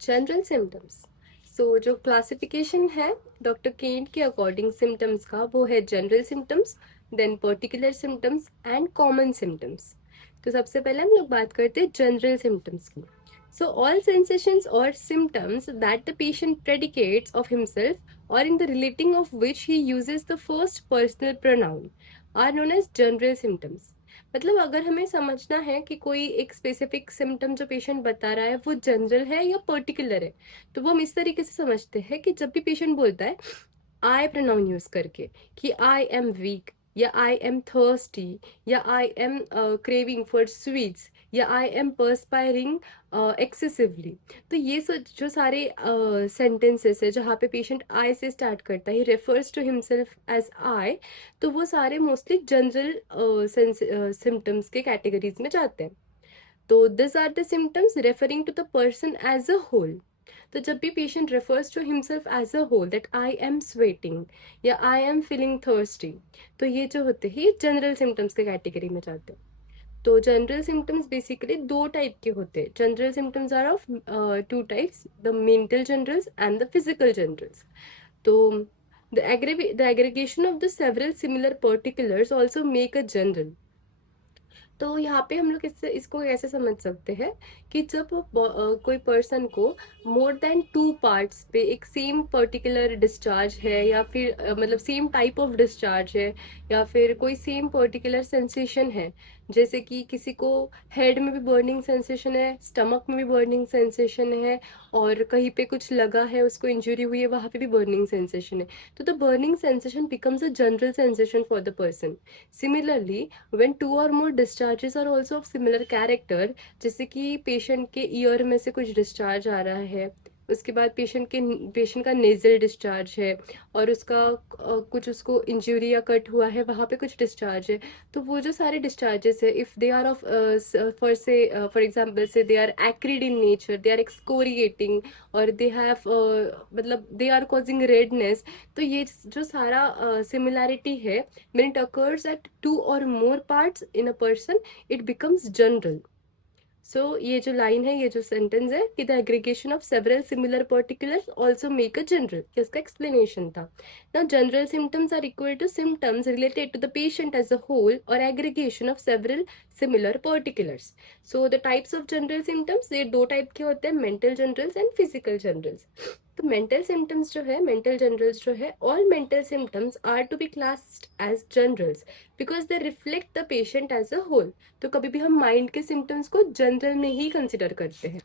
General symptoms. जो classification है doctor Kent के अकॉर्डिंग सिम्टम्स का, वो है general symptoms, then particular symptoms and common symptoms. तो सबसे पहले हम लोग बात करते हैं जनरल सिम्टम्स की। ऑल सेंसेशंस और symptoms that the patient predicates of himself और in the relating of which he uses the first personal pronoun are known as general symptoms. मतलब अगर हमें समझना है कि कोई एक स्पेसिफिक सिम्टम जो पेशेंट बता रहा है वो जनरल है या पर्टिकुलर है, तो वो हम इस तरीके से समझते हैं कि जब भी पेशेंट बोलता है आई प्रोनाउन यूज करके कि आई एम वीक या आई एम थर्स्टी या I M craving for sweets या आई एम पर्सपायरिंग एक्सेसिवली, तो ये जो सारे सेंटेंसेस है जहाँ पे पेशेंट आई से स्टार्ट करता है, refers to himself as I, तो वो सारे मोस्टली जनरल सिम्टम्स के कैटेगरीज में जाते हैं। तो this are the symptoms referring to the person as a whole. तो जब भी patient refers to himself as a whole that I am sweating या आई एम फीलिंग थर्स्टी, तो ये जो होते हैं ये जनरल सिम्टम्स के कैटेगरी में जाते हैं। तो जनरल सिम्टम्स बेसिकली दो टाइप के होते हैं। General symptoms are of two types, the mental generals and the physical generals. तो the aggregation of the several similar particulars also make a general। तो यहाँ पे हम लोग इसको ऐसे समझ सकते हैं कि जब कोई पर्सन को मोर देन टू पार्ट्स पे एक सेम पर्टिकुलर डिस्चार्ज है या फिर मतलब सेम टाइप ऑफ डिस्चार्ज है या फिर कोई सेम पर्टिकुलर सेंसेशन है, जैसे कि किसी को हेड में भी बर्निंग सेंसेशन है, स्टमक में भी बर्निंग सेंसेशन है, और कहीं पे कुछ लगा है, उसको इंजरी हुई है, वहां पे भी बर्निंग सेंसेशन है, तो the burning sensation becomes a general sensation for the person. Similarly when two or more discharges are also of similar character, जैसे कि पेशेंट के ईयर में से कुछ डिस्चार्ज आ रहा है, उसके बाद पेशेंट का नेजल डिस्चार्ज है, और उसका कुछ उसको इंजरी या कट हुआ है वहां पे कुछ डिस्चार्ज है, तो वो जो सारे डिस्चार्जेस है if they are of for example say they are acrid in nature, they are excoriating, और दे हैव मतलब दे आर कॉजिंग रेडनेस, तो ये जो सारा सिमिलैरिटी है when it occurs at two or more parts in a person, it becomes general। ये जो line है, ये जो सेंटेंस है कि the aggregation of several similar particulars also make a general, इसका एक्सप्लेनेशन था। Now general symptoms are equal to symptoms related to the patient as a whole और aggregation of several similar particulars. The types of general symptoms ये दो type के होते हैं, mental generals and physical generals. तो mental symptoms जो है, mental generals जो है, all mental symptoms are to be classed as generals because they reflect the patient as a whole. तो कभी भी हम माइंड के सिम्टम्स को जनरल में ही कंसिडर करते हैं।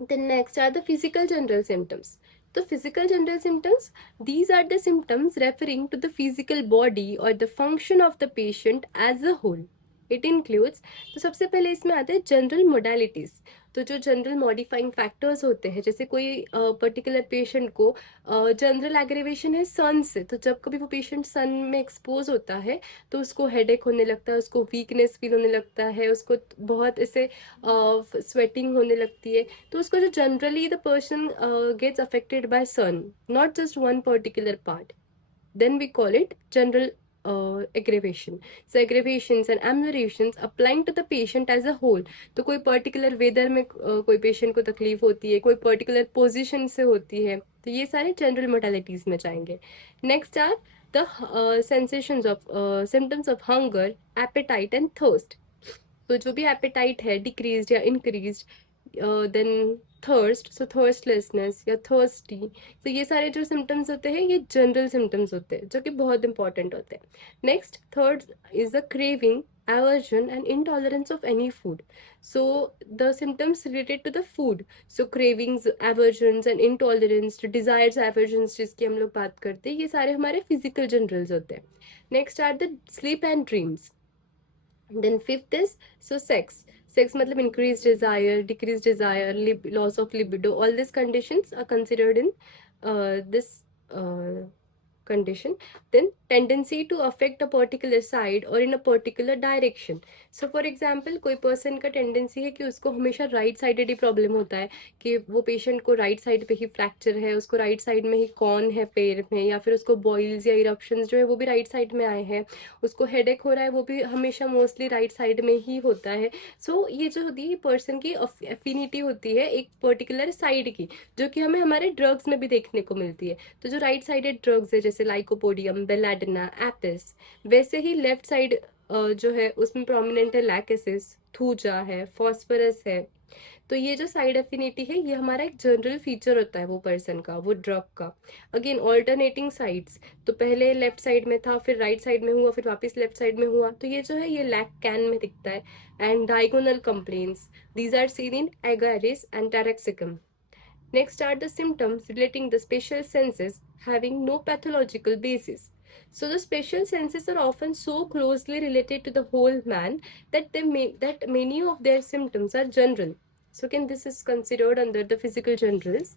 Then next are the physical general symptoms। तो physical general symptoms, these are the symptoms referring to the physical body or the function of the patient as a whole। It includes, तो सबसे पहले इसमें आते हैं general modalities. तो जो general modifying factors होते हैं, जैसे कोई पर्टिकुलर पेशेंट को जनरल एग्रेवेशन है सन से, तो जब कभी वो पेशेंट सन में एक्सपोज होता है तो उसको हेडेक होने लगता है, उसको वीकनेस फील होने लगता है, उसको बहुत ऐसे स्वेटिंग होने लगती है, तो उसको जो generally the person gets affected by sun, not just one particular part, then we call it general aggravation। Aggravations and ameliorations applying to the patient as a whole। तो कोई पर्टिकुलर वेदर में कोई पेशेंट को तकलीफ होती है, कोई particular position से होती है, तो ये सारे जनरल मोडालिटीज में जाएंगे। Next are the sensations of symptoms of hunger, appetite and thirst. तो जो भी एपेटाइट है डिक्रीज या इंक्रीज, देन थर्स्ट, थर्स्टलेसनेस या थर्स्टी, तो ये सारे जो सिम्टम्स होते हैं ये जनरल सिम्टम्स होते हैं जो कि बहुत इंपॉर्टेंट होते हैं। Next third is the craving, aversion and intolerance of any food। so the symptoms related to the food, cravings, aversions and intolerance, desires, aversions जिसकी हम लोग बात करते हैं, ये सारे हमारे physical generals होते हैं। Next are the sleep and dreams। then fifth is sex मतलब increased desire, decreased desire, loss of libido, all these conditions are considered in this condition. Then tendency to affect a particular side or in a particular direction. So for example, कोई person का tendency है कि उसको हमेशा right sided ही problem होता है, कि वो patient को right side पे ही fracture है, उसको right side में ही कौन है पैर में, या फिर उसको boils या eruptions जो है वो भी right side में आए हैं, उसको headache हो रहा है वो भी हमेशा mostly right side में ही होता है. So ये जो होती है person की affinity होती है एक particular side की, जो कि हमें हमारे ड्रग्स में भी देखने को मिलती है. तो जो राइट साइडेड ड्रग्स है जैसे लाइकोपोडियम, बेलाडिना, एपिस, वैसे ही लेफ्ट साइड जो है उसमें प्रोमिनेंट है लैकेसिस, थूजा है, फॉस्फोरस है. तो ये जो साइड एफिनिटी है ये हमारा एक जनरल फीचर होता है वो पर्सन का, वो ड्रग का. अगेन ऑल्टरनेटिंग साइड्स, तो पहले लेफ्ट साइड में था, फिर राइट साइड में हुआ, फिर वापस लेफ्ट साइड में हुआ, तो ये जो है ये लैक कैन में दिखता है. And diagonal complaints, these are seen in Agaricus and Taraxacum. Next are the symptoms relating the special senses having no pathological basis. So the special senses are often so closely related to the whole man that that many of their symptoms are general. So again this is considered under the physical generals.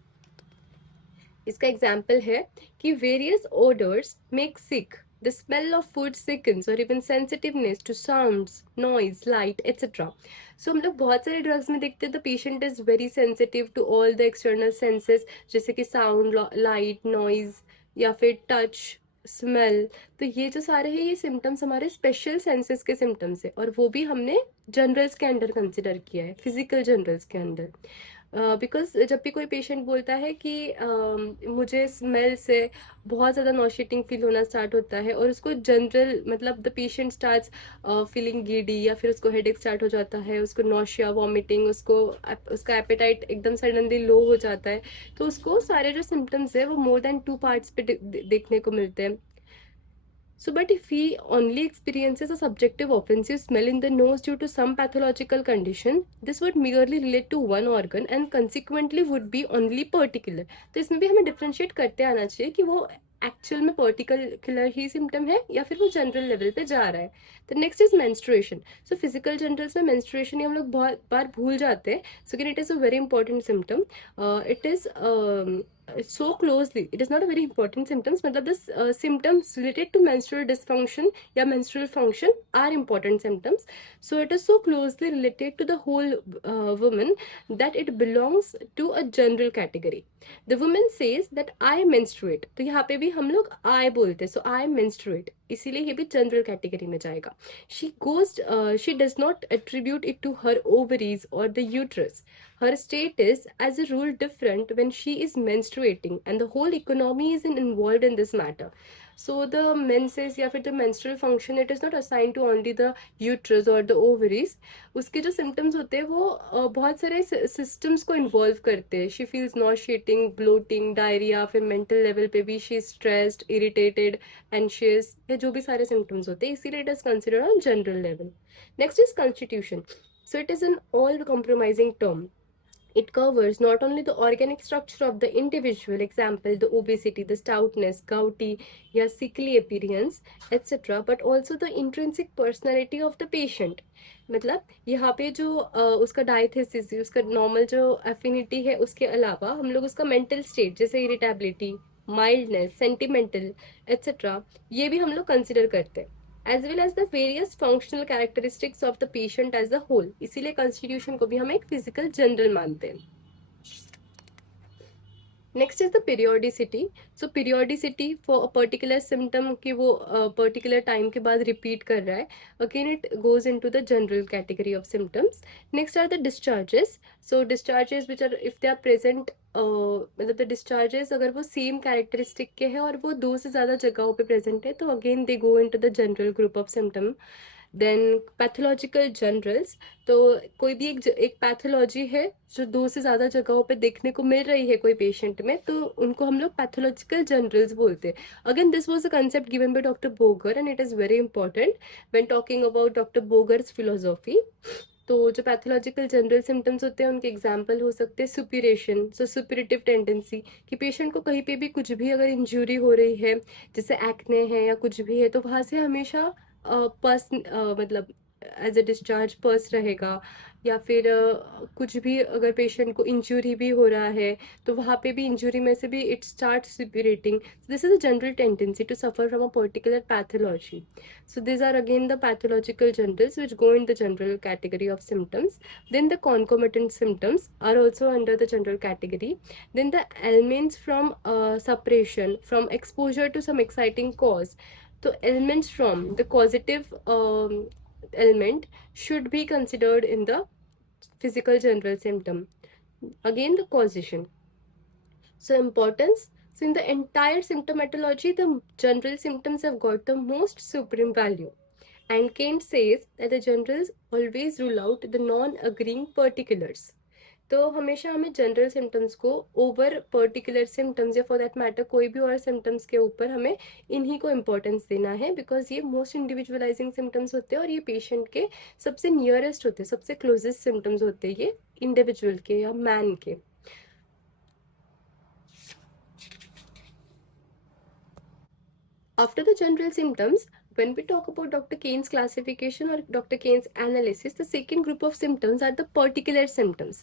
इसका example है कि various odors make sick, the smell of food sickens, or even sensitiveness to sounds, noise, light, etc. So हम लोग बहुत सारे drugs में देखते हैं the patient is very sensitive to all the external senses, जैसे कि साउंड, लाइट, नॉइज या फिर टच, स्मेल. तो ये जो सारे हैं ये सिम्टम्स हमारे स्पेशल सेंसेस के सिम्टम्स है, और वो भी हमने जनरल्स के अंडर कंसिडर किया है, फिजिकल जनरल्स के अंदर. बिकॉज जब भी कोई पेशेंट बोलता है कि मुझे स्मेल से बहुत ज़्यादा नॉशिटिंग फील होना स्टार्ट होता है, और उसको जनरल मतलब the patient starts feeling giddy, या फिर उसको हेडेक स्टार्ट हो जाता है, उसको नॉशिया, वॉमिटिंग, उसका एपेटाइट एकदम सडनली लो हो जाता है, तो उसको सारे जो सिम्टम्स है वो मोर देन 2 पार्ट्स पे देखने को मिलते हैं. So, but if he only experiences a subjective offensive smell in the nose due to some pathological condition, this would merely relate to one organ and consequently would be only particular. तो इसमें भी हमें differentiate करते आना चाहिए कि वो actual में पर्टिकुलर ही सिम्टम है या फिर वो जनरल लेवल पे जा रहा है. तो next is menstruation. So physical generals में मेंस्ट्रुएशन हम लोग बहुत बार भूल जाते हैं. So can it is a very important symptom. It is so closely, it is not a very important symptoms, मतलब the symptoms related to menstrual dysfunction या menstrual function are important symptoms. So it is so closely related to the whole woman that it belongs to a general category. The woman says that I menstruate, तो यहाँ पे भी हम लोग I बोलते हैं, so I menstruate, इसीलिए ये भी जनरल कैटेगरी में जाएगा. She does not attribute it to her ovaries or the uterus. Her state is as a rule different when she is menstruating, and the whole economy is involved in this matter. So the menses या फिर the menstrual function, it is not assigned to only the uterus or the ovaries. उसके जो symptoms होते हैं वो बहुत सारे systems को involve करते हैं. She feels nauseating, bloating, diarrhea, फिर mental level पे भी she is stressed, irritated, anxious, ये जो भी सारे symptoms होते हैं, इसीलिए it is considered on general level. Next is constitution. So it is an all compromising term. It covers not only the organic structure of the individual, example the obesity, the stoutness, gouty या sickly appearance, etc., but also the intrinsic personality of the patient. मतलब यहाँ पे जो उसका diathesis, उसका normal जो affinity है, उसके अलावा हम लोग उसका मेंटल स्टेट जैसे इरिटेबिलिटी, माइल्डनेस, सेंटिमेंटल, etc., ये भी हम लोग कंसिडर करते हैं, as well as the various functional characteristics of the patient as a whole. इसीलिए constitution को भी हम एक physical general मानते हैं. Next is the periodicity. So periodicity for a particular symptom कि वो particular time के बाद repeat कर रहा है. Again it goes into the general category of symptoms. Next are the discharges. So discharges which are if they are present मतलब the discharges अगर वो सेम कैरेक्टरिस्टिक के हैं और वो 2 से ज़्यादा जगहों पे प्रेजेंट है, तो again they go into the general group of symptom. Then pathological generals, तो कोई भी एक पैथोलॉजी है जो 2 से ज़्यादा जगहों पे देखने को मिल रही है कोई पेशेंट में, तो उनको हम लोग पैथोलॉजिकल जनरल्स बोलते हैं. Again this was a concept given by doctor Boger and it is very important when talking about doctor Boger's philosophy. तो जो पैथोलॉजिकल जनरल सिम्टम्स होते हैं उनके एग्जाम्पल हो सकते हैं सुपीरेशन, सो सुपीरेटिव टेंडेंसी, कि पेशेंट को कहीं पे भी कुछ भी अगर इंजरी हो रही है, जैसे एक्ने है या कुछ भी है, तो वहां से हमेशा मतलब एज अ डिस्चार्ज पर्स रहेगा, या फिर कुछ भी अगर पेशेंट को इंजरी भी हो रहा है तो वहाँ पे भी इंजरी में से भी it start separating. This is a general tendency to suffer from a particular pathology. So these are again the pathological generals which go in the general category of symptoms. Then the concomitant symptoms are also under the general category. Then the elements from suppression, from exposure to some exciting cause. So elements from the causative element should be considered in the physical general symptom. Again the causation. So importance. So in the entire symptomatology, the general symptoms have got the most supreme value. And Kant says that the generals always rule out the non-agreeing particulars. तो हमेशा हमें general symptoms को over particular symptoms या for that matter कोई भी और symptoms के ऊपर हमें इन्हीं को इम्पोर्टेंस देना है, बिकॉज ये मोस्ट इंडिविजुअलाइजिंग सिम्टम्स होते हैं और ये पेशेंट के सबसे नियरेस्ट होते हैं, सबसे क्लोजेस्ट सिम्टम्स होते हैं ये इंडिविजुअल के या मैन के. After the general symptoms, when we talk about Dr. Kane's classification or Dr. Kane's analysis, the second group of symptoms are the particular symptoms,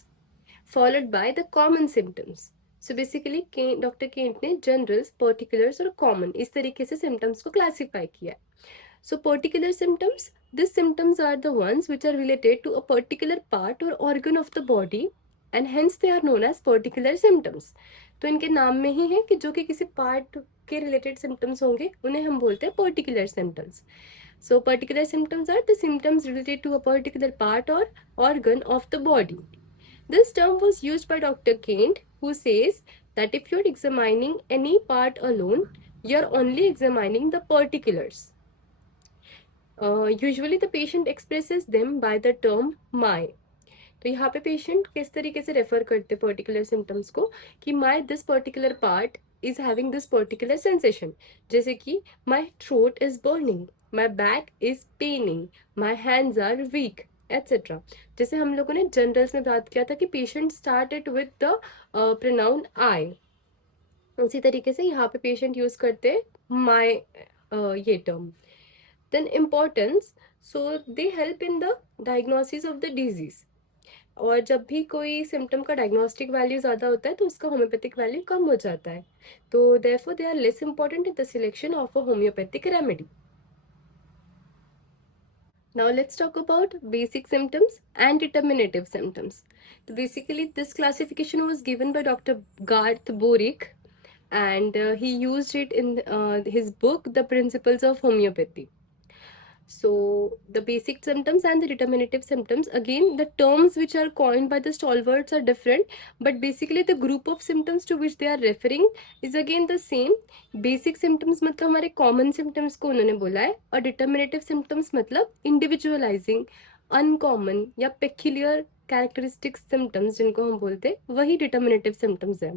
followed by the common symptoms. So basically Dr. Kane ने generals, particulars और common इस तरीके से symptoms को classify किया है. So particular symptoms, these symptoms are the ones which are related to a particular part or organ of the body and hence they are known as particular symptoms. तो इनके नाम में ही है कि जो कि किसी पार्ट के रिलेटेड सिम्टम्स होंगे उन्हें हम बोलते हैं particular symptoms. So particular symptoms are the symptoms related to a particular part or organ of the body. This term was used by Dr. Kent, who says that if you're examining any part alone, you're only examining the particulars. Usually the patient expresses them by the term my. तो यहाँ पे patient किस तरीके से refer करते हैं particular symptoms को कि my this particular part is having this particular sensation, जैसे कि my throat is burning, my back is paining, my hands are weak etcetera. जैसे हम लोगों ने जनरल्स में बात किया था कि patient started with the pronoun आई, उसी तरीके से यहाँ पे पेशेंट यूज करते हैं माई ये term. Then importance. So they help in the diagnosis of the disease. और जब भी कोई सिम्टम का डायग्नोस्टिक वैल्यू ज़्यादा होता है तो उसका होम्योपैथिक वैल्यू कम हो जाता है. तो therefore they are less important in the selection of a homeopathic remedy. Now let's talk about basic symptoms and determinative symptoms. So basically this classification was given by Dr. Garth Borick, and he used it in his book The Principles of Homeopathy. So the basic symptoms and the determinative symptoms, again the terms which are coined by the stalwarts are different, but basically the group of symptoms to which they are referring is again the same. Basic symptoms मतलब हमारे common symptoms को उन्होंने बोला है, और determinative symptoms मतलब individualizing, uncommon या peculiar characteristic symptoms जिनको हम बोलते हैं वही determinative symptoms है.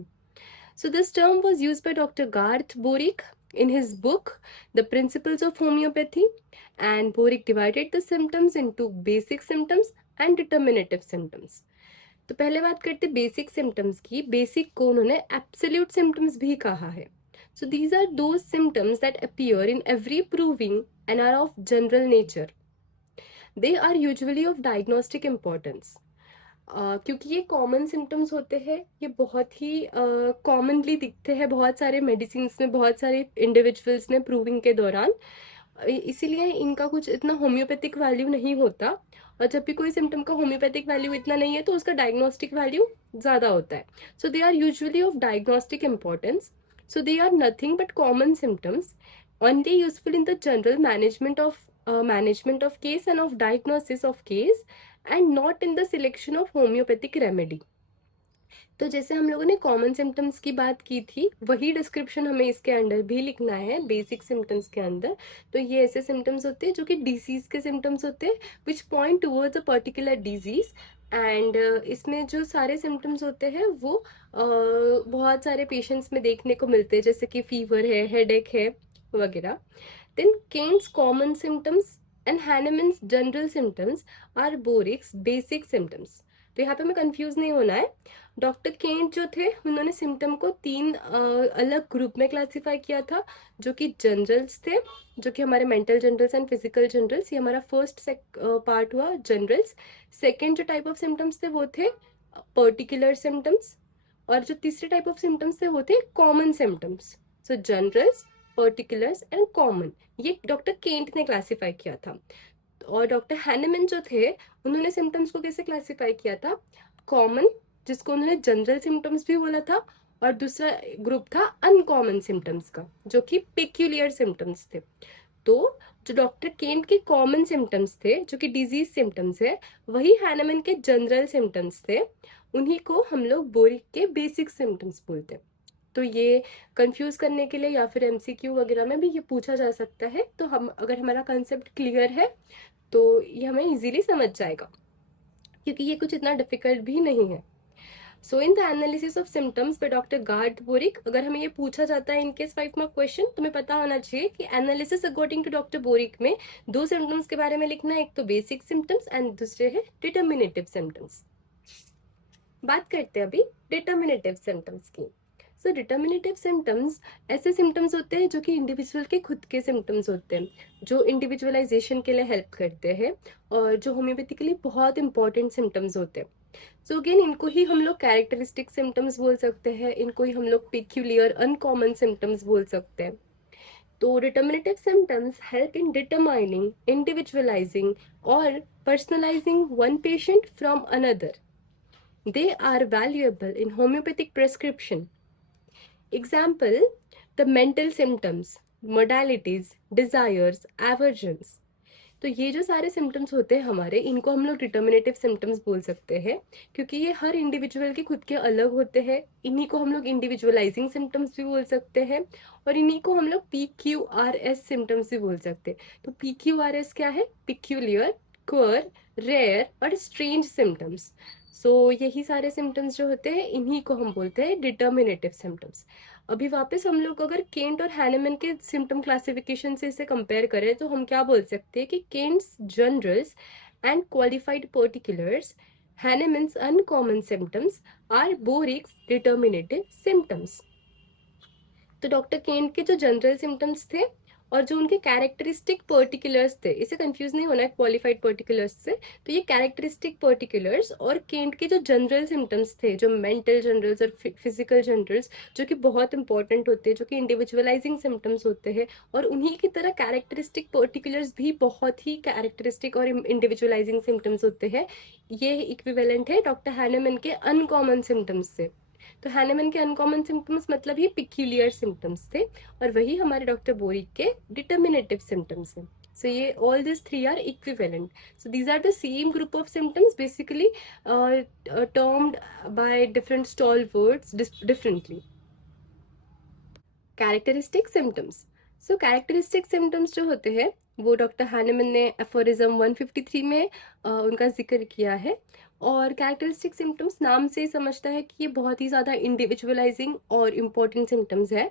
So this term was used by Dr. Garth Borick in his book The Principles of Homeopathy, and Borick divided the symptoms into basic symptoms and determinative symptoms. तो पहले बात करते बेसिक सिम्टम्स की. Basic को उन्होंने absolute symptoms भी कहा है. So these are those symptoms that appear in every proving and are of general nature. They are usually of diagnostic importance. क्योंकि ये कॉमन सिम्टम्स होते हैं, ये बहुत ही कॉमनली दिखते हैं बहुत सारे मेडिसिन में, बहुत सारे इंडिविजुअल्स में प्रूविंग के दौरान, इसीलिए इनका कुछ इतना होम्योपैथिक वैल्यू नहीं होता. और जब भी कोई सिम्टम का होम्योपैथिक वैल्यू इतना नहीं है तो उसका डायग्नोस्टिक वैल्यू ज़्यादा होता है. So they are usually of diagnostic importance. So they are nothing but common symptoms, only useful in the general management of case and of diagnosis of case, and not in the selection of homeopathic remedy. तो जैसे हम लोगों ने common symptoms की बात की थी, वही डिस्क्रिप्शन हमें इसके अंदर भी लिखना है बेसिक सिम्टम्स के अंदर. तो ये ऐसे सिम्टम्स होते हैं जो कि डिजीज के सिम्टम्स होते हैं which point towards a particular disease. And इसमें जो सारे सिम्टम्स होते हैं वो बहुत सारे पेशेंट्स में देखने को मिलते हैं, जैसे कि फीवर है, हेडेक है वगैरह. Then Kent's common symptoms and Hahnemann's general symptoms are Borick's basic symptoms. तो यहाँ पे हमें कंफ्यूज नहीं होना है। डॉक्टर केंट जो थे उन्होंने सिम्टम को तीन अलग ग्रुप में क्लासिफाई किया था, जो कि जनरल्स थे, जो कि हमारे mental generals and physical generals. ये हमारा फर्स्ट पार्ट हुआ जनरल्स। सेकेंड जो टाइप ऑफ सिम्टम्स थे वो थे पर्टिकुलर सिम्टम्स, और जो तीसरे टाइप ऑफ सिम्टम्स थे वो थे common symptoms. So generals, particulars and common, ये डॉक्टर केंट ने क्लासिफाई किया था। और डॉक्टर हैनेमन जो थे उन्होंने सिम्टम्स को कैसे क्लासिफाई किया था, कॉमन, जिसको उन्होंने जनरल सिम्टम्स भी बोला था, और दूसरा ग्रुप था अनकॉमन सिम्टम्स का, जो कि पेक्यूलियर सिम्टम्स थे। तो जो डॉक्टर केंट के कॉमन सिम्टम्स थे, जो कि डिजीज सिम्टम्स है, वही हैनेमन के जनरल सिम्टम्स थे, उन्हीं को हम लोग बोरिक के बेसिक सिम्टम्स बोलते हैं। तो ये कंफ्यूज करने के लिए या फिर एमसीक्यू वगैरह में भी ये पूछा जा सकता है। तो हम अगर हमारा कंसेप्ट क्लियर है तो ये हमें इजीली समझ जाएगा, क्योंकि ये कुछ इतना डिफिकल्ट भी नहीं है। So in the analysis of symptoms by doctor Garth Boericke, अगर हमें ये पूछा जाता है इनकेस 5 मार्क क्वेश्चन, तुम्हें पता होना चाहिए कि analysis according to doctor Boericke में दो सिम्टम्स के बारे में लिखना है, एक तो बेसिक सिम्टम्स एंड दूसरे है डिटर्मिनेटिव सिम्टम्स। बात करते हैं अभी डिटर्मिनेटिव सिम्टम्स की। सो डिटर्मिनेटिव सिम्टम्स ऐसे सिम्टम्स होते हैं जो कि इंडिविजुअल के खुद के सिम्टम्स होते हैं, जो इंडिविजुअलाइजेशन के लिए हेल्प करते हैं, और जो होम्योपैथिकली बहुत इंपॉर्टेंट सिम्टम्स होते हैं। सो अगेन इनको ही हम लोग कैरेक्टरिस्टिक सिम्टम्स बोल सकते हैं, इनको ही हम लोग पेक्यूलियर अनकॉमन सिम्टम्स बोल सकते हैं। तो determinative symptoms help in determining, individualizing और personalizing one patient from another. They are valuable in homeopathic prescription. Example, the mental symptoms, modalities, desires, aversions. तो ये जो सारे सिम्टम्स होते हैं हमारे, इनको हम लोग डिटर्मिनेटिव सिम्टम्स बोल सकते हैं, क्योंकि ये हर इंडिविजुअल के खुद के अलग होते हैं। इन्हीं को हम लोग इंडिविजुअलाइजिंग सिम्टम्स भी बोल सकते हैं, और इन्हीं को हम लोग PQRS सिम्टम्स भी बोल सकते हैं। तो PQRS क्या है, पिक्यूलियर, क्वर, रेयर और स्ट्रेंज सिम्टम्स। सो यही सारे सिम्टम्स जो होते हैं इन्हीं को हम बोलते हैं डिटर्मिनेटिव सिम्टम्स। अभी वापस हम लोग अगर केंट और हैनेमन के सिम्टम क्लासिफिकेशन से इसे कंपेयर करें तो हम क्या बोल सकते हैं कि Kent's generals and qualified particulars, Hahnemann's uncommon symptoms are Boericke's determinative symptoms. तो डॉक्टर केंट के जो जनरल सिम्टम्स थे और जो उनके कैरेक्टरिस्टिक पर्टिकुलर्स थे, इसे कंफ्यूज नहीं होना है क्वालिफाइड पर्टिकुलर्स से। तो ये कैरेक्टरिस्टिक पर्टिकुलर्स और केंट के जो जनरल सिम्टम्स थे, जो मेंटल जनरल्स और फिजिकल जनरल्स, जो कि बहुत इंपॉर्टेंट होते हैं, जो कि इंडिविजुअलाइजिंग सिम्टम्स होते हैं, और उन्हीं की तरह कैरेक्टरिस्टिक पर्टिकुलर्स भी बहुत ही कैरेक्टरिस्टिक और इंडिविजुअलाइजिंग सिम्टम्स होते हैं। ये इक्विवेलेंट है डॉक्टर हैनेमन के अनकॉमन सिम्टम्स से। तो हैनेमन के अनकॉमन सिम्टम्स मतलब ही पिक्यूलियर सिम्टम्स थे, और वही हमारे डॉक्टर बोरिक के डिटर्मिनेटिव सिम्टम्स हैं। So ये all these three are equivalent. So these are the same group of symptoms, basically termed by different stalwarts differently. Characteristic symptoms. So characteristic symptoms जो होते हैं वो डॉक्टर हैनेमन ने aphorism 153 में उनका जिक्र किया है। और कैरेक्टरिस्टिक सिम्टम्स नाम से समझता है कि ये बहुत ही ज़्यादा इंडिविजुअलाइजिंग और इम्पोर्टेंट सिम्टम्स है।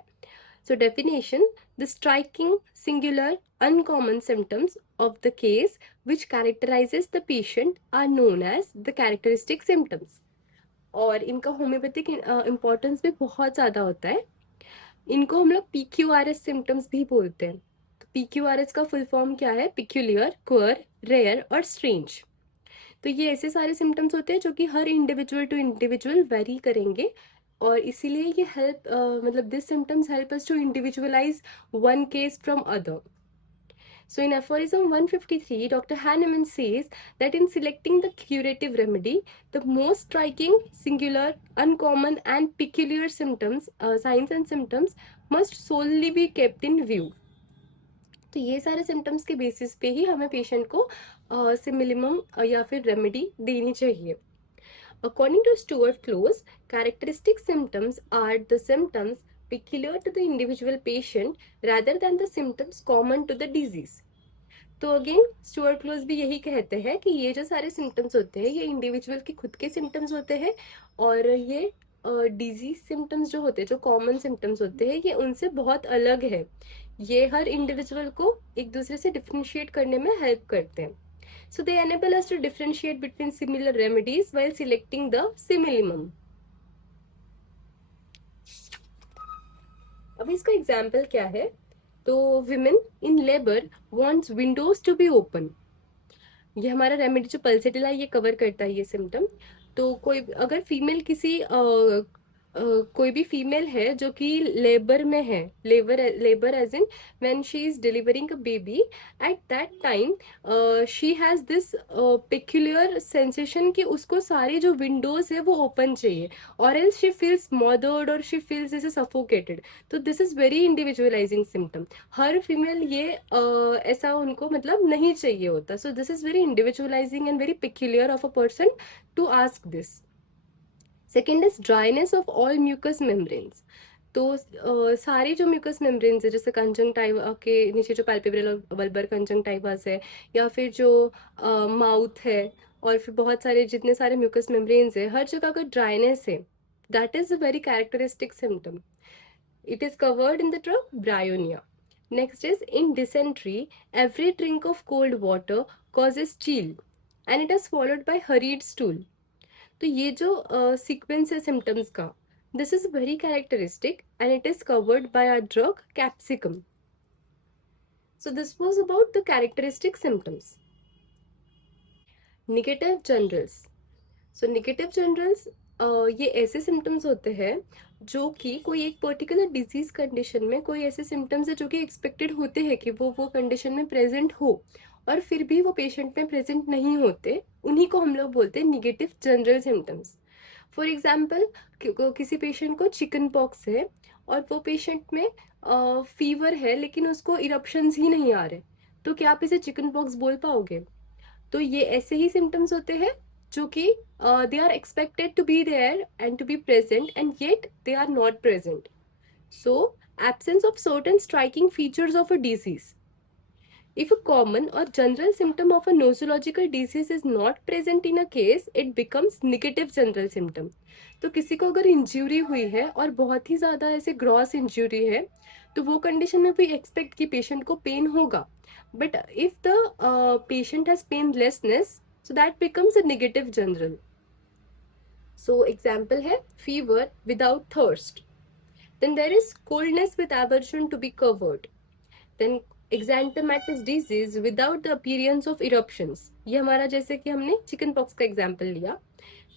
So definition, the striking singular uncommon symptoms of the case which characterises the patient are known as the characteristic symptoms. और इनका होम्योपैथिक इम्पोर्टेंस भी बहुत ज़्यादा होता है। इनको हम लोग PQRS सिम्टम्स भी बोलते हैं। तो PQRS का फुल फॉर्म क्या है, पिक्यूलियर, क्वर, रेयर और स्ट्रेंज। तो ये ऐसे सारे सिम्टम्स होते हैं जो कि हर इंडिविजुअल टू इंडिविजुअल वेरी करेंगे, और इसीलिए ये हेल्प मतलब this symptoms help us to individualise one case from other. So in aphorism 153, Dr. Hahnemann says that in selecting the curative remedy, the most striking, singular, uncommon and peculiar symptoms, signs and symptoms must solely be kept in view. तो ये सारे symptoms के basis पे ही हमें patient को similimum या फिर remedy देनी चाहिए. According to Stuart Close, characteristic symptoms are the symptoms peculiar to the individual patient rather than the symptoms common to the disease. तो अगेन स्टुअर्ट क्लोज भी यही कहते हैं कि ये जो सारे सिम्टम्स होते हैं ये इंडिविजुअल के खुद के सिम्टम्स होते हैं, और ये डिजीज सिम्टम्स जो होते हैं, जो कॉमन सिम्टम्स होते हैं, ये उनसे बहुत अलग है. ये हर इंडिविजुअल को एक दूसरे से डिफ्रेंशिएट करने में हेल्प करते हैं. So they enable us to differentiate between similar remedies while selecting the simillimum. अब इसका एग्जाम्पल क्या है? तो women in labour wants windows to be open, ये हमारा रेमेडी जो पल्सेटिला ये कवर करता है ये सिम्टम। तो कोई अगर फीमेल किसी कोई भी फीमेल है जो कि लेबर में है, labour as in when she is delivering a baby, at that time she has this peculiar sensation कि उसको सारी जो विंडोज है वो ओपन चाहिए, और एल्स शी फील्स मदर्ड और शी फील्स जैसे सफोकेटेड। तो this is very individualising symptom. हर फीमेल ये ऐसा उनको मतलब नहीं चाहिए होता। So this is very individualising and very peculiar of a person to ask this. Second is dryness of all mucous membranes. तो सारी जो म्यूकस मेम्ब्रेन्स है, जैसे कंजंक्टिवा के नीचे जो पैल्पेब्रल और बल्बर कंजंक्टिवास है, या फिर जो माउथ है, और फिर बहुत सारे जितने सारे म्यूकस मेम्ब्रेन्स है, हर जगह का ड्राइनेस है, that is a very characteristic symptom. It is covered in the drug bryonia. Next is in dysentery, every drink of cold water causes chill and it is followed by hurried stool. तो ये जो sequence है symptoms का, this is very characteristic and it is covered by a drug capsicum. So this was about the characteristic symptoms. Negative generals. So negative generals ये ऐसे symptoms होते हैं जो कि कोई एक पर्टिकुलर डिजीज कंडीशन में कोई ऐसे सिम्टम्स है जो कि एक्सपेक्टेड होते हैं कि वो कंडीशन में प्रेजेंट हो, और फिर भी वो पेशेंट में प्रेजेंट नहीं होते, उन्हीं को हम लोग बोलते हैं negative general symptoms. For example, किसी पेशेंट को चिकन पॉक्स है और वो पेशेंट में फीवर है लेकिन उसको इरप्शंस ही नहीं आ रहे, तो क्या आप इसे चिकन पॉक्स बोल पाओगे? तो ये ऐसे ही सिम्टम्स होते हैं जो कि they are expected to be there and to be present and yet they are not present. So absence of certain striking features of a disease. If a common or general symptom of a nosological disease is not present in a case, it becomes negative general symptom. तो किसी को अगर injury हुई है और बहुत ही ज्यादा ऐसे ग्रॉस इंजरी है, तो वो कंडीशन में भी एक्सपेक्ट कि पेशेंट को पेन होगा. But if the patient has painlessness, so that becomes a negative general. So example है fever without thirst. Then there is coldness with aversion to be covered. Then exanthematous disease without the appearance of eruptions. ये हमारा जैसे कि हमने chicken pox का example लिया.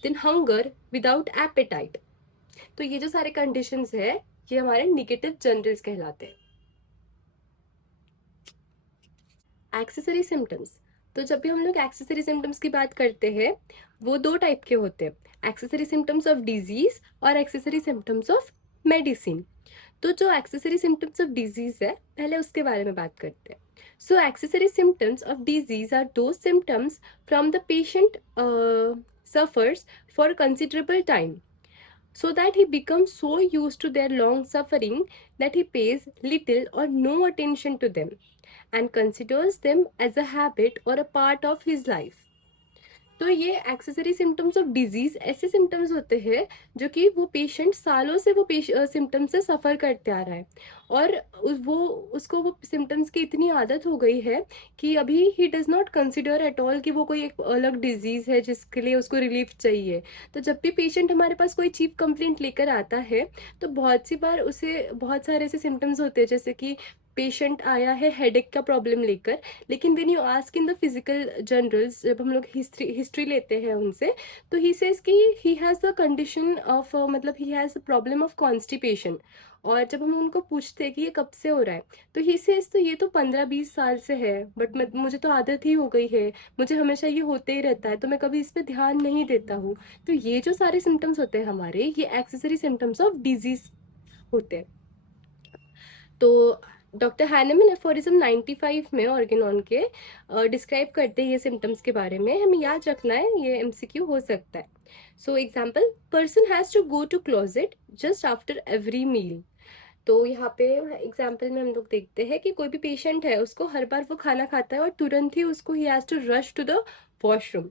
Then hunger without appetite. तो ये जो सारे कंडीशंस है ये हमारे निगेटिव जनरल्स कहलाते हैं. Accessory symptoms. तो जब भी हम लोग एक्सेसरी सिम्टम्स की बात करते हैं, वो दो टाइप के होते हैं, एक्सेसरी सिम्टम्स ऑफ डिजीज और एक्सेसरी सिम्टम्स ऑफ मेडिसिन. तो जो एक्सेसरी सिम्टम्स ऑफ डिजीज है, पहले उसके बारे में बात करते हैं. So accessory symptoms of disease are two symptoms from the patient suffers for considerable time, so that he becomes so used to their long suffering that he pays little or no attention to them and considers them as a habit or a part of his life. तो ये accessory symptoms of disease ऐसे symptoms होते हैं जो कि वो patient सालों से वो सिम्टम्स से सफर करते आ रहा है, और वो उसको वो सिम्टम्स की इतनी आदत हो गई है कि अभी he does not consider at all कि वो कोई एक अलग डिजीज है जिसके लिए उसको रिलीफ चाहिए. तो जब भी पेशेंट हमारे पास कोई चीप कंप्लेंट लेकर आता है, तो बहुत सी बार उसे बहुत सारे ऐसे सिम्टम्स होते हैं, जैसे कि पेशेंट आया है हेडेक का प्रॉब्लम लेकर, लेकिन when you ask in the physical generals, जब हम लोग हिस्ट्री लेते हैं उनसे, तो ही सेज कि he has the condition of मतलब he has the problem of constipation. और जब हम उनको पूछते हैं कि ये कब से हो रहा है, तो ही सेज तो ये तो 15-20 साल से है, बट मुझे तो आदत ही हो गई है, मुझे हमेशा ये होते ही रहता है, तो मैं कभी इस पर ध्यान नहीं देता हूँ. तो ये जो सारे सिम्टम्स होते हैं हमारे, ये एक्सेसरी सिम्टम्स ऑफ डिजीज होते हैं. तो डॉक्टर हैनेमन एफोरिज्म 95 में ऑर्गेनॉन के डिस्क्राइब करते हैं ये सिम्टम्स के बारे में, हमें याद रखना है, ये एमसीक्यू हो सकता है. So example, person has to go to closet just after every meal. तो यहाँ पे एग्जाम्पल में हम लोग देखते हैं कि कोई भी पेशेंट है, उसको हर बार वो खाना खाता है और तुरंत ही उसको ही has to rush to the washroom.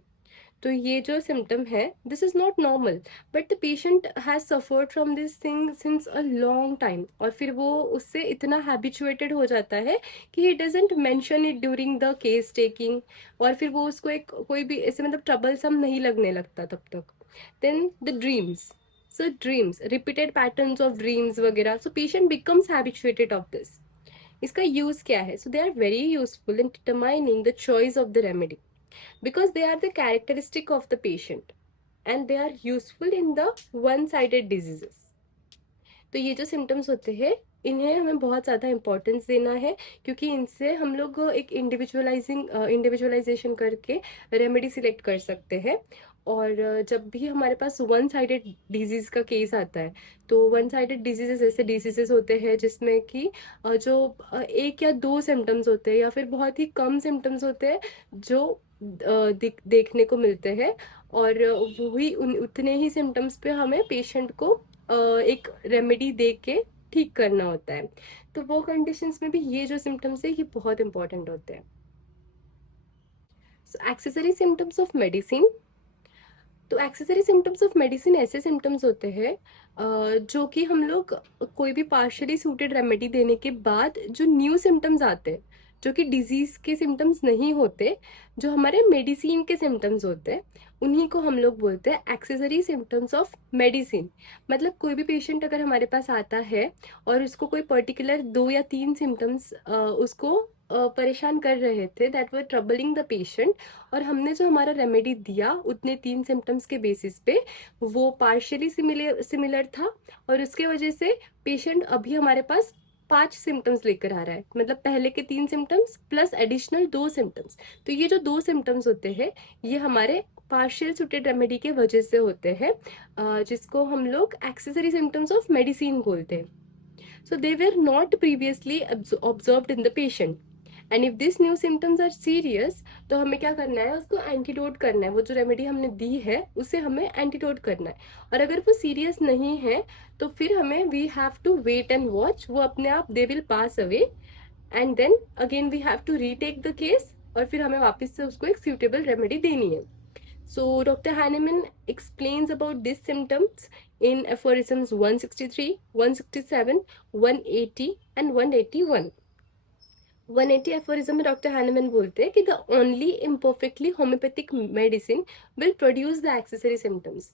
तो ये जो सिम्टम है, this is not normal, but the patient has suffered from this thing since a long time, और फिर वो उससे इतना हैबिचुएटेड हो जाता है कि he doesn't mention it during the case taking, और फिर वो उसको एक कोई भी ऐसे मतलब ट्रबलसम नहीं लगने लगता तब तक. Then the dreams. So dreams, repeated patterns of dreams वगैरह, so patient becomes habituated of this. इसका यूज क्या है? So they are very useful in determining the choice of the remedy, because they are the characteristic of the patient and they are useful in the one sided diseases. तो ये जो symptoms होते हैं, इन्हें हमें बहुत ज़्यादा इंपॉर्टेंस देना है, क्योंकि इनसे हम लोग एक इंडिविजुअलाइजेशन करके रेमेडी सिलेक्ट कर सकते हैं. और जब भी हमारे पास वन साइडेड डिजीज का केस आता है, तो वन साइडेड डिजीजेस ऐसे डिजीजेस होते हैं जिसमें कि जो एक या दो सिम्टम्स होते हैं या फिर बहुत ही कम सिम्टम्स होते हैं जो देखने को मिलते हैं, और वही उतने ही सिम्टम्स पे हमें पेशेंट को एक रेमेडी दे के ठीक करना होता है. तो वो कंडीशंस में भी ये जो सिम्टम्स है ये बहुत इंपॉर्टेंट होते हैं. So accessory symptoms of medicine. तो एक्सेसरी सिम्टम्स ऑफ मेडिसिन ऐसे सिम्टम्स होते हैं जो कि हम लोग कोई भी पार्शियली सूटेड रेमेडी देने के बाद जो न्यू सिम्टम्स आते हैं, जो कि डिजीज के सिम्टम्स नहीं होते, जो हमारे मेडिसिन के सिम्टम्स होते हैं, उन्हीं को हम लोग बोलते हैं एक्सेसरी सिम्टम्स ऑफ मेडिसिन. मतलब कोई भी पेशेंट अगर हमारे पास आता है और उसको कोई पर्टिकुलर 2 या 3 सिम्टम्स उसको परेशान कर रहे थे, that were troubling the patient, और हमने जो हमारा रेमेडी दिया उतने 3 सिम्टम्स के बेसिस पे वो पार्शियली सिमिलर था, और उसके वजह से पेशेंट अभी हमारे पास 5 सिम्टम्स लेकर आ रहा है, मतलब पहले के 3 सिम्टम्स प्लस एडिशनल 2 सिम्टम्स. तो ये जो 2 सिम्टम्स होते हैं ये हमारे पार्शियल सुटेड रेमेडी के वजह से होते हैं, जिसको हम लोग एक्सेसरी सिम्टम्स ऑफ मेडिसिन बोलते हैं. So they were not previously observed in the patient. And if this new symptoms are serious, तो हमें क्या करना है, उसको एंटीडोट करना है. वो जो रेमेडी हमने दी है उसे हमें एंटीडोट करना है. और अगर वो सीरियस नहीं है तो फिर हमें we have to wait and watch. वो अपने आप they will pass away, and then again we have to retake the case, और फिर हमें वापस से उसको एक सूटेबल रेमेडी देनी है. So Dr. Hahnemann explains about these symptoms in aphorisms 163, 167, 180 and 181. 180 aphorism में डॉक्टर हैनेमैन बोलते हैं कि the only imperfectly homeopathic medicine will produce the accessory symptoms.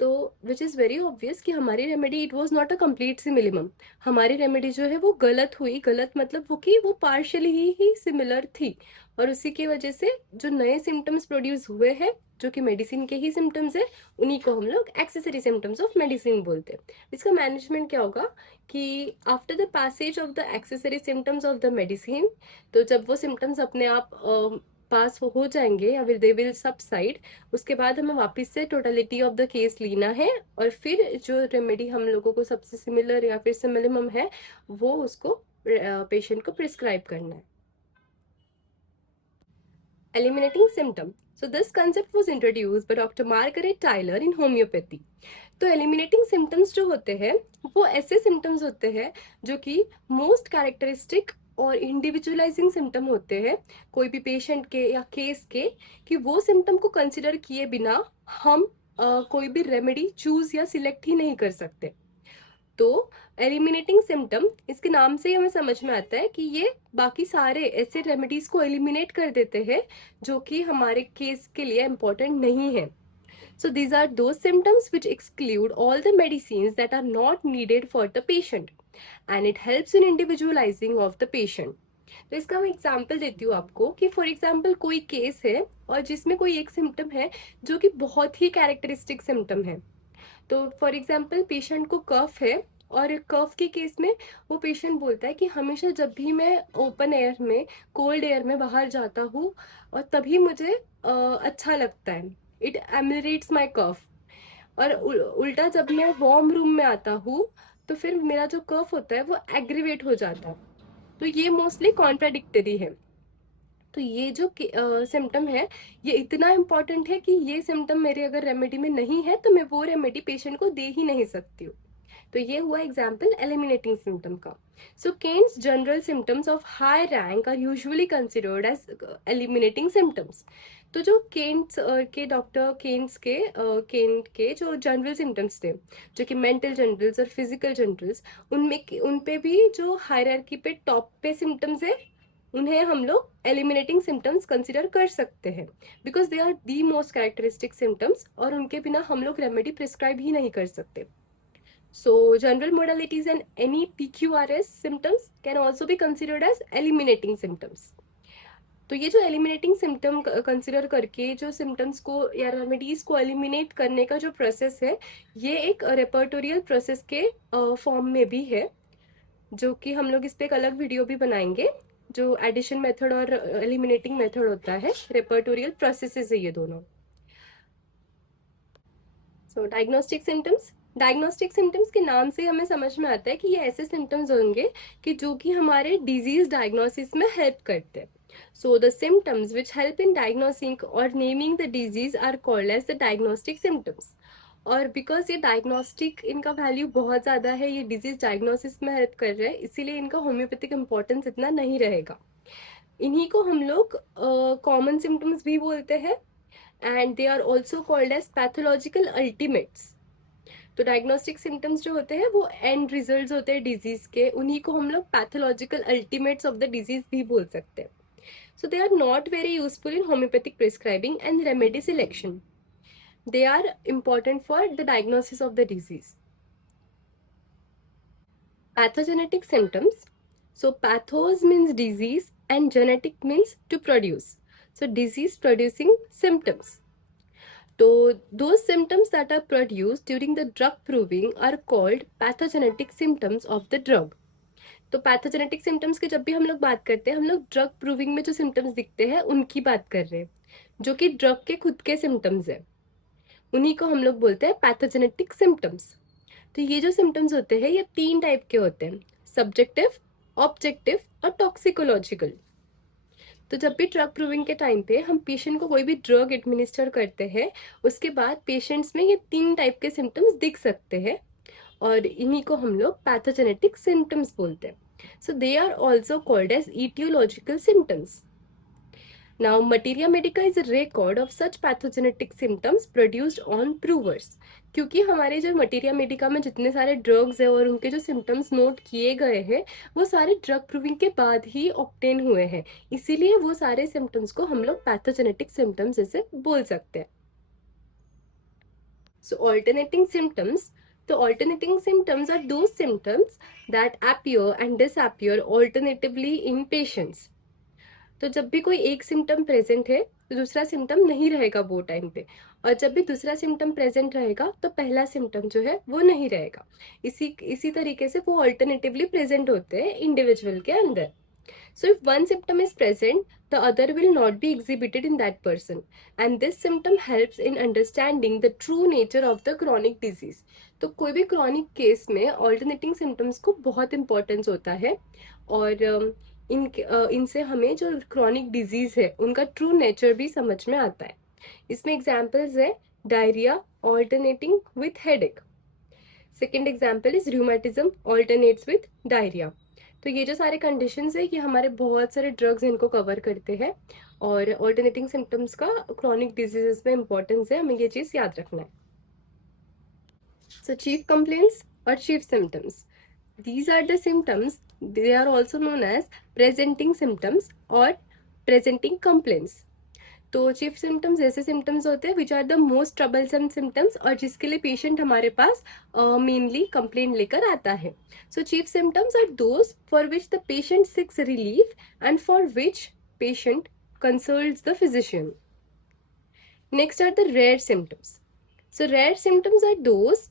तो विच इज़ वेरी ऑब्वियस कि हमारी remedy it was not a complete similimum. हमारी remedy जो है वो गलत हुई. गलत मतलब वो कि वो पार्शियली ही सिमिलर थी, और उसी की वजह से जो नए सिम्टम्स प्रोड्यूस हुए हैं जो कि मेडिसिन के ही सिम्टम्स है, उन्हीं को हम लोग एक्सेसरी सिम्टम्स ऑफ मेडिसिन बोलते हैं. इसका मैनेजमेंट क्या होगा कि after the passage of the accessory symptoms of the medicine, तो जब वो सिम्टम्स अपने आप पास हो जाएंगे या फिर दे विल सबसाइड, उसके बाद हमें वापस से टोटलिटी ऑफ द केस लेना है, और फिर जो रेमेडी हम लोगों को सबसे सिमिलर या फिर सिमिलिमम है वो उसको पेशेंट को प्रिस्क्राइब करना है. Eliminating symptom. So this concept was introduced by Dr. Margaret Tyler in homeopathy. तो एलिमिनेटिंग सिम्टम्स जो होते हैं वो ऐसे सिम्टम्स होते हैं जो कि मोस्ट कैरेक्टरिस्टिक और इंडिविजुअलाइजिंग सिम्टम होते हैं कोई भी पेशेंट के या केस के, कि वो सिम्टम को कंसिडर किए बिना हम कोई भी रेमेडी चूज या सिलेक्ट ही नहीं कर सकते. तो एलिमिनेटिंग सिम्टम, इसके नाम से ही हमें समझ में आता है कि ये बाकी सारे ऐसे रेमेडीज को एलिमिनेट कर देते हैं जो कि हमारे केस के लिए इम्पोर्टेंट नहीं है. So these are those symptoms which exclude all the medicines that are not needed for the patient, and it helps in individualizing of the patient. तो इसका मैं एग्जाम्पल देती हूँ आपको कि फॉर एग्जाम्पल कोई केस है और जिसमें कोई एक सिम्टम है जो कि बहुत ही कैरेक्टरिस्टिक सिम्टम है. तो फॉर एग्जाम्पल पेशेंट को कफ है, और कफ के केस में वो पेशेंट बोलता है कि हमेशा जब भी मैं ओपन एयर में, कोल्ड एयर में बाहर जाता हूँ और तभी मुझे अच्छा लगता है, इट एमिलेट्स माई कफ. और उल्टा जब मैं वार्म रूम में आता हूँ तो फिर मेरा जो कफ होता है वो एग्रीवेट हो जाता है. तो ये मोस्टली कॉन्ट्राडिक्टरी है. तो ये जो सिम्टम है ये इतना इम्पोर्टेंट है कि ये सिम्टम मेरे अगर रेमेडी में नहीं है तो मैं वो रेमेडी पेशेंट को दे ही नहीं सकती हूँ. तो ये हुआ एग्जाम्पल एलिमिनेटिंग सिम्टम का. So Kent's general symptoms of high rank are usually considered as eliminating symptoms. तो जो केन्स के डॉक्टर केंट के जो जनरल सिम्टम्स थे, जो कि मेंटल जनरल्स और फिजिकल जनरल्स, उनमें उन पे भी जो हायरार्की पे टॉप पे सिम्टम्स है, उन्हें हम लोग एलिमिनेटिंग सिम्टम्स कंसिडर कर सकते हैं, because they are the most characteristic symptoms, और उनके बिना हम लोग रेमेडी प्रिस्क्राइब ही नहीं कर सकते. So general modalities and any PQRS symptoms can also be considered as eliminating symptoms. तो ये जो एलिमिनेटिंग सिम्टम कंसिडर करके जो सिम्टम्स को या रेमेडीज को एलिमिनेट करने का जो प्रोसेस है, ये एक रेपर्टोरियल प्रोसेस के फॉर्म में भी है, जो कि हम लोग इस पे एक अलग वीडियो भी बनाएंगे. जो एडिशन मेथड और एलिमिनेटिंग मेथड होता है, रेपर्टोरियल प्रोसेसेस है ये दोनों. सो डायग्नोस्टिक सिम्टम्स के नाम से हमें समझ में आता है कि ये ऐसे सिम्टम्स होंगे कि जो कि हमारे डिजीज डायग्नोसिस में हेल्प करते हैं. So the symptoms which help in diagnosing और naming the disease are called as the diagnostic symptoms. और बिकॉज ये डायग्नोस्टिक इनका वैल्यू बहुत ज़्यादा है, ये डिजीज डायग्नोसिस में हेल्प कर रहे हैं, इसीलिए इनका होम्योपैथिक इंपॉर्टेंस इतना नहीं रहेगा. इन्हीं को हम लोग कॉमन सिम्टम्स भी बोलते हैं, and they are also called as pathological ultimates. तो डायग्नोस्टिक सिम्टम्स जो होते हैं वो एंड रिजल्ट्स होते हैं डिजीज के, उन्हीं को हम लोग pathological ultimates of the disease भी बोल सकते हैं. So they are not very useful in homeopathic prescribing and remedy selection. They are important for the diagnosis of the disease. Pathogenetic symptoms. So pathos means disease and genetic means to produce. So disease producing symptoms. So those symptoms that are produced during the drug proving are called pathogenic symptoms of the drug. तो pathogenetic symptoms की जब भी हम लोग बात करते हैं, हम लोग ड्रग प्रूविंग में जो सिम्टम्स दिखते हैं उनकी बात कर रहे हैं, जो कि ड्रग के खुद के सिम्टम्स है, उन्हीं को हम लोग बोलते हैं पैथोजेनेटिक सिम्टम्स. तो ये जो सिम्टम्स होते हैं ये 3 टाइप के होते हैं, सब्जेक्टिव, ऑब्जेक्टिव और टॉक्सिकोलॉजिकल. तो जब भी ड्रग प्रूविंग के टाइम पे हम पेशेंट को कोई भी ड्रग एडमिनिस्टर करते हैं, उसके बाद पेशेंट्स में ये 3 टाइप के सिम्टम्स दिख सकते हैं, और इन्हीं को हम लोग पैथोजेनेटिक सिम्टम्स बोलते हैं. So they are also called as etiological symptoms. Now, Materia Medica is a record of such pathogenic symptoms produced on provers. क्योंकि हमारे जो मटेरिया मेडिका में जितने सारे ड्रग्स है और उनके जो सिम्टम्स नोट किए गए हैं, वो सारे ड्रग प्रूविंग के बाद ही ऑब्टेन हुए हैं, इसीलिए वो सारे सिम्टम्स को हम लोग पैथोजेनेटिक सिम्टम्स जैसे बोल सकते हैं. So alternating symptoms. तो alternating symptoms are those symptoms that appear and disappear alternatively in patients. तो जब भी कोई एक सिम्टम प्रेजेंट है तो दूसरा सिम्टम नहीं रहेगा वो टाइम पे, और जब भी दूसरा सिम्टम प्रेजेंट रहेगा तो पहला सिम्टम जो है वो नहीं रहेगा. इसी तरीके से वो ऑल्टरनेटिवली प्रेजेंट होते हैं इंडिविजुअल के अंदर. So if one symptom is present, the other will not be exhibited in that person, and this symptom helps in understanding the true nature of the chronic disease. तो कोई भी chronic case में alternating symptoms को बहुत importance होता है, और इनसे हमें जो क्रॉनिक डिजीज है उनका ट्रू नेचर भी समझ में आता है. इसमें एग्जाम्पल्स है diarrhoea alternating with headache. Second example is rheumatism alternates with diarrhoea. तो ये जो सारे कंडीशंस है ये हमारे बहुत सारे ड्रग्स इनको कवर करते हैं, और ऑल्टरनेटिंग सिम्टम्स का क्रॉनिक डिजीजेस में इंपॉर्टेंस है, हमें ये चीज याद रखना है. सो चीफ कंप्लेंट्स और chief symptoms. These are the symptoms. They are also known as presenting symptoms or presenting complaints. तो चीफ सिम्टम्स ऐसे सिम्टम्स होते हैं which are the most troublesome symptoms, और जिसके लिए पेशेंट हमारे पास मेनली कंप्लेंट लेकर आता है. So chief symptoms are those for which the patient seeks relief and for which patient consults the physician. Next are the rare symptoms. So rare symptoms are those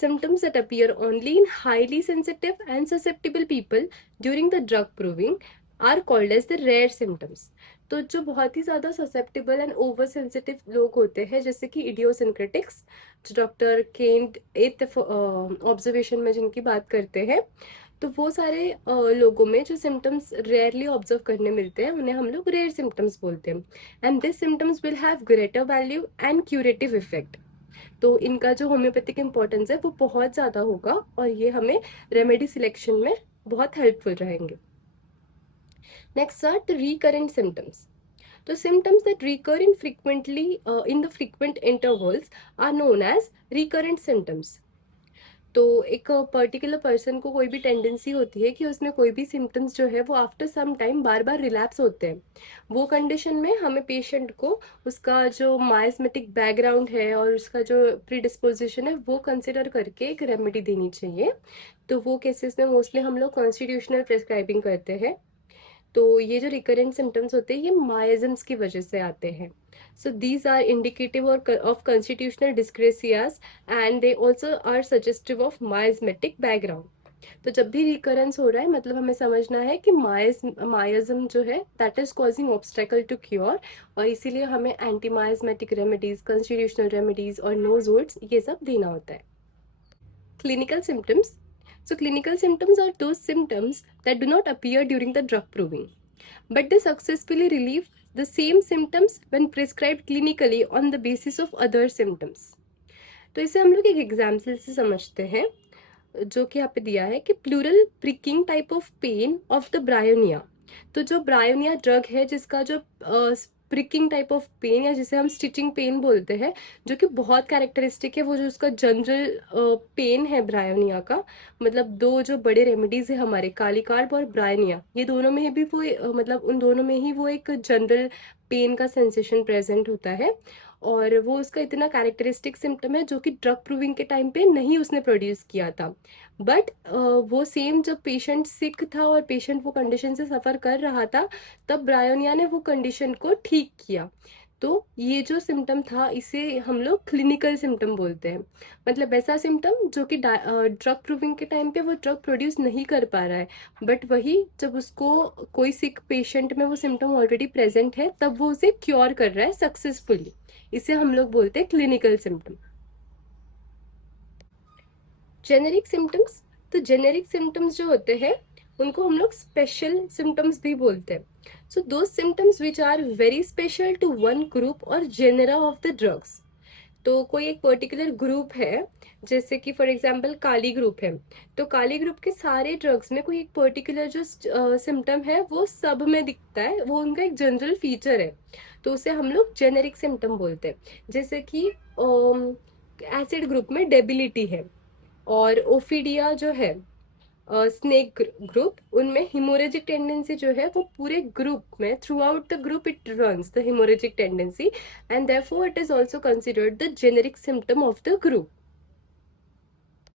symptoms that appear only in highly sensitive and susceptible people during the drug proving are called as the rare symptoms. तो जो बहुत ही ज्यादा susceptible and over sensitive लोग होते हैं, जैसे कि इडियोसिंक्रेटिक्स, जो डॉक्टर केंट 8th ऑब्जर्वेशन में जिनकी बात करते हैं, तो वो सारे लोगों में जो सिम्टम्स रेयरली ऑब्जर्व करने मिलते हैं उन्हें हम लोग रेयर सिम्टम्स बोलते हैं. And this symptoms will have greater value and curative effect. तो इनका जो होम्योपैथिक इंपॉर्टेंस है वो बहुत ज़्यादा होगा, और ये हमें रेमेडी सिलेक्शन में बहुत हेल्पफुल रहेंगे. Next are the recurrent symptoms. तो symptoms that recur in frequently in the frequent intervals are known as recurrent symptoms. तो एक पर्टिकुलर पर्सन को कोई भी टेंडेंसी होती है कि उसमें कोई भी सिम्टम्स जो है वो आफ्टर सम टाइम बार बार रिलैप्स होते हैं। वो कंडीशन में हमें पेशेंट को उसका जो माइस्मेटिक बैकग्राउंड है और उसका जो प्रीडिस्पोजिशन है वो कंसिडर करके एक रेमेडी देनी चाहिए। तो वो केसेस में मोस्टली हम लोग कॉन्स्टिट्यूशनल प्रिस्क्राइबिंग करते हैं। तो ये जो रिकरेंट सिम्टम्स होते हैं ये माइजम्स की वजह से आते हैं। So these are indicative of constitutional dyscrasias and they also are suggestive of miasmatic background. तो जब भी रिकरेंस हो रहा है मतलब हमें समझना है कि माइजम जो है that is causing obstacle to cure, और इसीलिए हमें anti miasmatic remedies, constitutional remedies और नोजोड्स ये सब देना होता है। Clinical symptoms. So clinical symptoms are those symptoms that do not appear during the drug proving, but they successfully relieve the same symptoms when prescribed clinically on the basis of other symptoms. तो इसे हम लोग एक example से समझते हैं, जो कि यहाँ पे दिया है कि pleural pricking type of pain of the Bryonia. तो जो ब्रायोनिया ड्रग है जिसका जो प्रिकिंग टाइप ऑफ पेन या जिसे हम स्टिचिंग पेन बोलते हैं, जो कि बहुत कैरेक्टरिस्टिक है, वो जो उसका जनरल पेन है ब्रायोनिया का, मतलब दो जो बड़े रेमेडीज है हमारे, कालीकार्ब और ब्रायोनिया, ये दोनों में भी वो मतलब उन दोनों में ही वो एक जनरल पेन का सेंसेशन प्रेजेंट होता है। और वो उसका इतना कैरेक्टरिस्टिक सिम्टम है जो कि ड्रग प्रूविंग के टाइम पे नहीं उसने प्रोड्यूस किया था। बट वो सेम जब पेशेंट सिक था और पेशेंट वो कंडीशन से सफ़र कर रहा था, तब ब्रायोनिया ने वो कंडीशन को ठीक किया। तो ये जो सिम्टम था इसे हम लोग क्लिनिकल सिम्टम बोलते हैं। मतलब ऐसा सिम्टम जो कि ड्रग प्रूविंग के टाइम पे वो ड्रग प्रोड्यूस नहीं कर पा रहा है, बट वही जब उसको कोई सिक पेशेंट में वो सिम्टम ऑलरेडी प्रेजेंट है तब वो उसे क्योर कर रहा है सक्सेसफुली। इसे हम लोग बोलते हैं क्लिनिकल सिम्टम। Generic symptoms. तो जेनेरिक सिम्टम्स जो होते हैं उनको हम लोग स्पेशल सिम्टम्स भी बोलते हैं। सो दो symptoms which are very special to one group और जेनरा ऑफ द ड्रग्स। तो कोई एक पर्टिकुलर ग्रुप है, जैसे कि फॉर एग्जांपल काली ग्रुप है, तो काली ग्रुप के सारे ड्रग्स में कोई एक पर्टिकुलर जो सिम्टम है वो सब में दिखता है, वो उनका एक जनरल फीचर है, तो उसे हम लोग जेनेरिक सिम्टम बोलते हैं। जैसे कि एसिड ग्रुप में डेबिलिटी है, और ओफिडिया जो है स्नेक ग्रुप, उनमें हिमोरेजिक टेंडेंसी जो है वो पूरे ग्रुप में through out the group it runs the haemorrhagic tendency, and therefore it is also considered the generic symptom of the group.